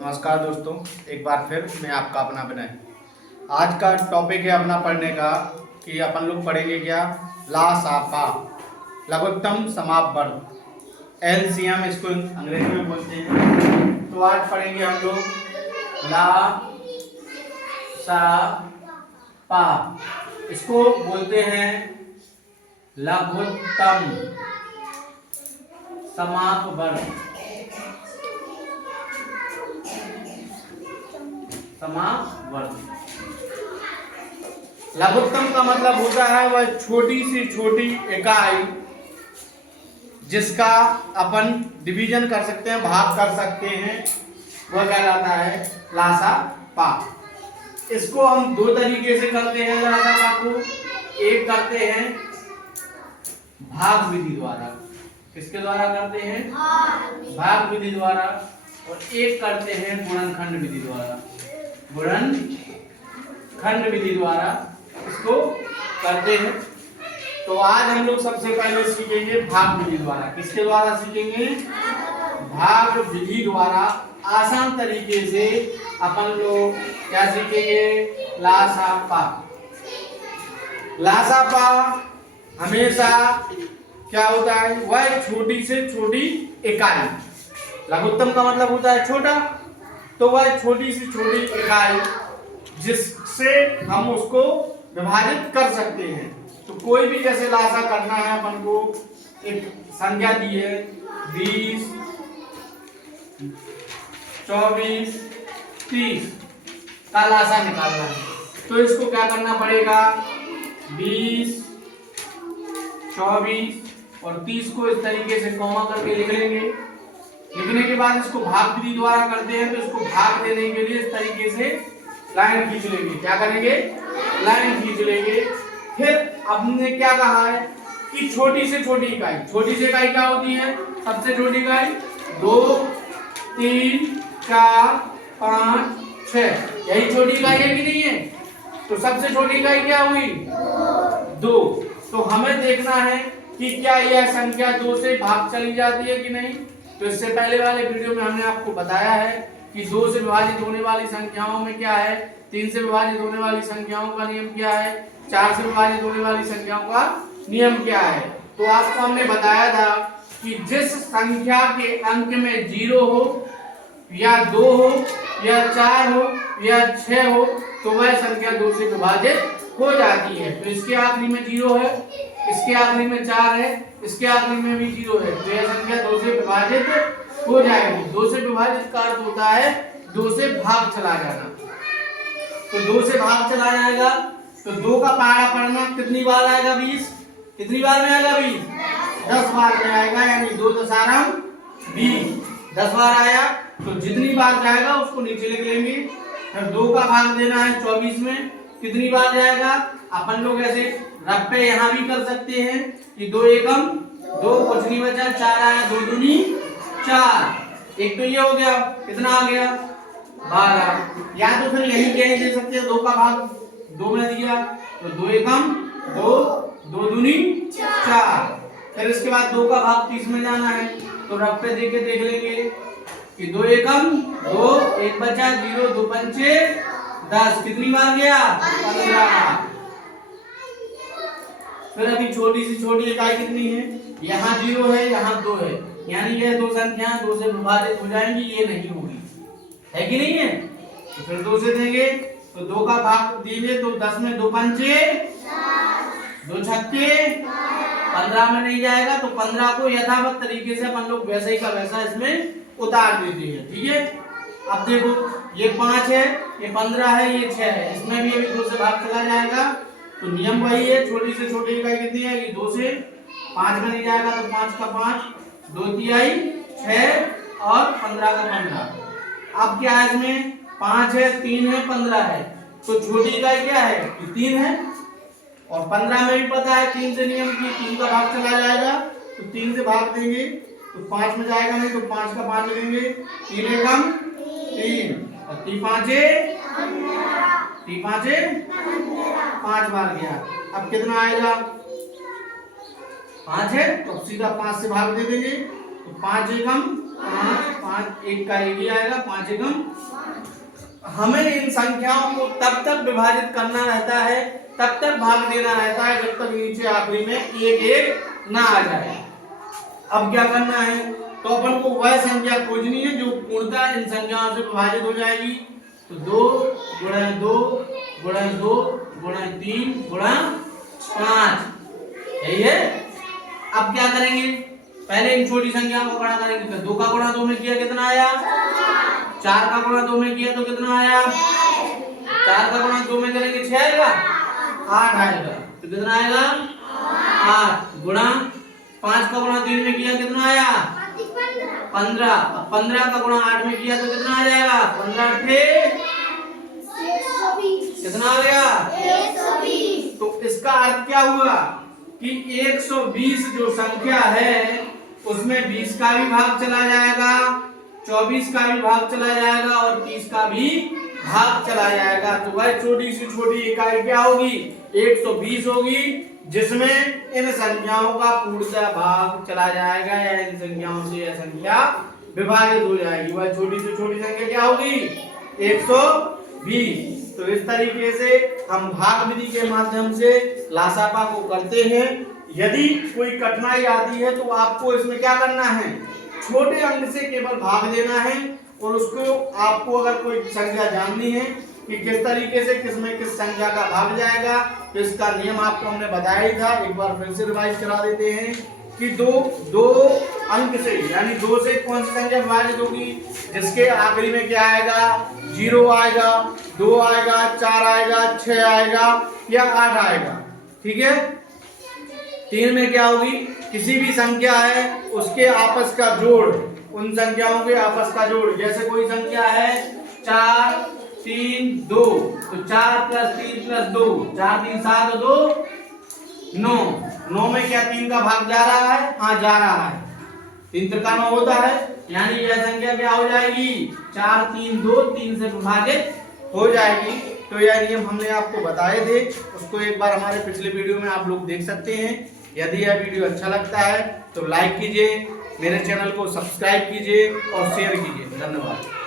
नमस्कार दोस्तों, एक बार फिर मैं आपका अपना विनय। आज का टॉपिक है अपना पढ़ने का कि अपन लोग पढ़ेंगे क्या, ला सा पा, लघुत्तम समाप वर्ग, LCM इसको अंग्रेजी में बोलते हैं। तो आज पढ़ेंगे हम लोग ला सा पा, इसको बोलते हैं लघुत्तम समाप वर्ग। समाप वर्ग लघुत्तम का मतलब होता है वह छोटी से छोटी इकाई जिसका अपन डिवीजन कर सकते हैं, भाग कर सकते हैं, वह कहलाता है लासा पा। इसको हम दो तरीके से करते हैं लासा पा को। एक करते हैं भाग विधि द्वारा। किसके द्वारा करते हैं? भाग विधि द्वारा। और एक करते हैं गुणनखंड विधि द्वारा। गुणनखंड विधि द्वारा इसको करते हैं। तो आज हम लोग सबसे पहले सीखेंगे भाग विधि द्वारा। किसके द्वारा सीखेंगे? भाग विधि द्वारा आसान तरीके से अपन लोग क्या सीखेंगे? लासा पा। लासा पा हमेशा क्या होता है? वह छोटी से छोटी इकाई। लघुत्तम का मतलब होता है छोटा, तो वह छोटी से छोटी इकाई जिससे हम उसको विभाजित कर सकते हैं। तो कोई भी जैसे लासा करना है अपन को, एक संख्या दी है 20, 24, 30 का लासा निकालना है। तो इसको क्या करना पड़ेगा? 20, 24 और 30 को इस तरीके से कॉमा करके लिख लेंगे। लिखने के बाद इसको भाग विधि द्वारा करते हैं, तो इसको भाग देने के लिए इस तरीके से लाइन खींच लेंगे। क्या करेंगे? लाइन खींच लेंगे। फिर हमने क्या कहा है कि छोटी से छोटी इकाई। छोटी सी इकाई क्या होती है? सबसे छोटी इकाई 2, 3, 4, 5, 6। यही छोटी इकाई है कि नहीं है? तो सबसे छोटी इकाई क्या हुई? 2। तो हमें देखना है कि क्या यह संख्या 2 से भाग चली जाती है कि नहीं। तो इससे पहले वाले वीडियो में हमने आपको बताया है कि 2 से विभाजित होने वाली संख्याओं में क्या है, 3 से विभाजित होने वाली संख्याओं का नियम क्या है, 4 से विभाजित होने वाली संख्याओं का नियम क्या है। तो आपको हमने बताया था कि जिस संख्या के अंक में 0 हो या 2 हो या 4 हो या 6 हो तो वह संख्या 2 से विभाजित हो जाती है। तो इसके आखिरी में 0 है, इसके आखिरी में 4 है, इसके आखिरी में भी 0 है, तो यह संख्या 2 से विभाजित हो जाएगी। 2 से विभाजित का अर्थ होता है 2 से भाग चला जाना। तो 2 से भाग चला जाएगा तो 2 का पहाड़ा पढ़ना कितनी बार आएगा? 20। कितनी बार में आएगा? 20। 10 बार में आएगा, यानी 2 दशारम 20। 10 बार आया तो जितनी बार जाएगा उसको नीचे लिख लेंगे। फिर 2 का भाग देना है 24 में, कितनी बार जाएगा? अपन लोग ऐसे रफ पे यहाँ भी कर सकते हैं कि 2 एकम 2, कुछ नहीं बचा, 4 आया, 2 दूनी 4। एक तो ये हो गया, कितना आ गया? 12। या तो फिर यही कह दे सकते हैं 2 का भाग 2 में दिया तो 2 एकम 2, 2 दूनी 4। फिर इसके बाद 2 का भाग 30 में जाना है, तो रफ पे देख लेंगे कि 2 एकम 2, 1 बचा, 0, 2 पंचे 10। कितनी बार गया? 15। फिर अभी छोटी सी छोटी इकाई कितनी है? यहाँ 0 है, यहाँ 2 है, यानी ये 2 संख्याएं 2 से विभाजित हो जाएंगी, ये नहीं होगी, है कि नहीं है? तो फिर 2 से देंगे तो 2 का भाग देंगे तो 10 में 2 पंचे 2 छक्के 15 में नहीं जाएगा, तो 15 को यथावत तरीके से अपन लोग वैसे ही का वैसा इसमें उतार देते हैं। ठीक है, अब देखो ये 5 है, ये 15 है, ये 6 है, इसमें भी अभी 2 से भाग चला जाएगा। तो नियम वही है, छोटी से छोटी इकाई कितनी है? ये 2 से 5 में नहीं जाएगा, तो 5 का 5, 2 तिहाई 6 और 15 का 15। अब क्या है इसमें? 5 है, 3 है, 15 है, तो छोटी इकाई क्या है? 3 है। और 15 में भी पता है 3 से नियम की 3 का भाग चला जाएगा, तो 3 से भाग देंगे तो 5 में जाएगा नहीं, तो 5 का 5 लेंगे, 3 एकम 3 और 3 पांचे 5 बार गया। अब कितना आएगा? 5 है, तो सीधा 5 से भाग दे देंगे, तो 5 एकम 5 5 1 का 1 ही आएगा, 5 एकम। हमें इन संख्याओं को तब तक विभाजित करना रहता है, तब तक भाग देना रहता है जब तक नीचे आखिरी में 1 1 ना आ जाए। अब क्या करना है, तो अपन को वह संख्या खोजनी है जो पूर्णतः इन संख्याओं से विभाजित हो जाएगी। तो 2 गुणा 2 गुणा 2 गुणा 3 गुणा 5, यही है। अब क्या करेंगे, पहले इन छोटी संख्याओं को गुणा करेंगे। तो 2 का गुणा 2 में किया कितना आया, 4 का गुणा 2 में किया तो कितना आया, 4 का गुणा 2 में करेंगे 6 आएगा, 8 आएगा। तो कितना आएगा 8 गुणा 5 का गुणा 3 में किया कितना आया 15। 15 का गुणा 8 में किया तो कितना आ जाएगा 15 थे कितना आ गया 120। तो इसका अर्थ क्या हुआ कि 120 जो संख्या है उसमें 20 का भी भाग चला जाएगा, 24 का भी भाग चला जाएगा और 30 का भी भाग चला जाएगा। तो वह छोटी से छोटी इकाई क्या होगी 120 होगी, जिसमें इन संख्याओं का पूर्णतः भाग चला जाएगा या इन संख्याओं से यह संख्या विभाजित हो जाएगी। वह छोटी से छोटी संख्या क्या होगी 120। तो इस तरीके से हम भाग विधि के माध्यम से लासापा को करते हैं। यदि कोई कठिनाई आती है तो आपको इसमें क्या करना है, छोटे अंक से केवल भाग देना है और उसको आपको अगर कोई संख्या जाननी है कि किस तरीके से किसमें किस संख्या का भाग जाएगा, तो इसका नियम आपको हमने बताया ही था। एक बार फिर से रिवाइज करा देते हैं कि दो अंक से यानी 2 से कौन सी संख्या विभाजित होगी, जिसके आखिरी में क्या आएगा 0 आएगा, 2 आएगा, 4 आएगा, 6 आएगा या 8 आएगा। ठीक है। 3 में क्या होगी, किसी भी संख्या है उसके आपस का जोड़, उन संख्याओं के आपस का जोड़। जैसे कोई संख्या है 4 3 2, तो 4 + 3 + 2, 4 3 7 2 9। 9 में क्या 3 का भाग जा रहा है, हाँ जा रहा है, 3 त्रिका 9 होता है, यानी यह संख्या क्या हो जाएगी 4 3 2 3 से विभाजित हो जाएगी। तो यह नियम हमने आपको बताए थे, उसको एक बार हमारे पिछले वीडियो में आप लोग देख सकते हैं। यदि यह वीडियो अच्छा लगता है तो लाइक कीजिए, मेरे चैनल को सब्सक्राइब कीजिए और शेयर कीजिए। धन्यवाद।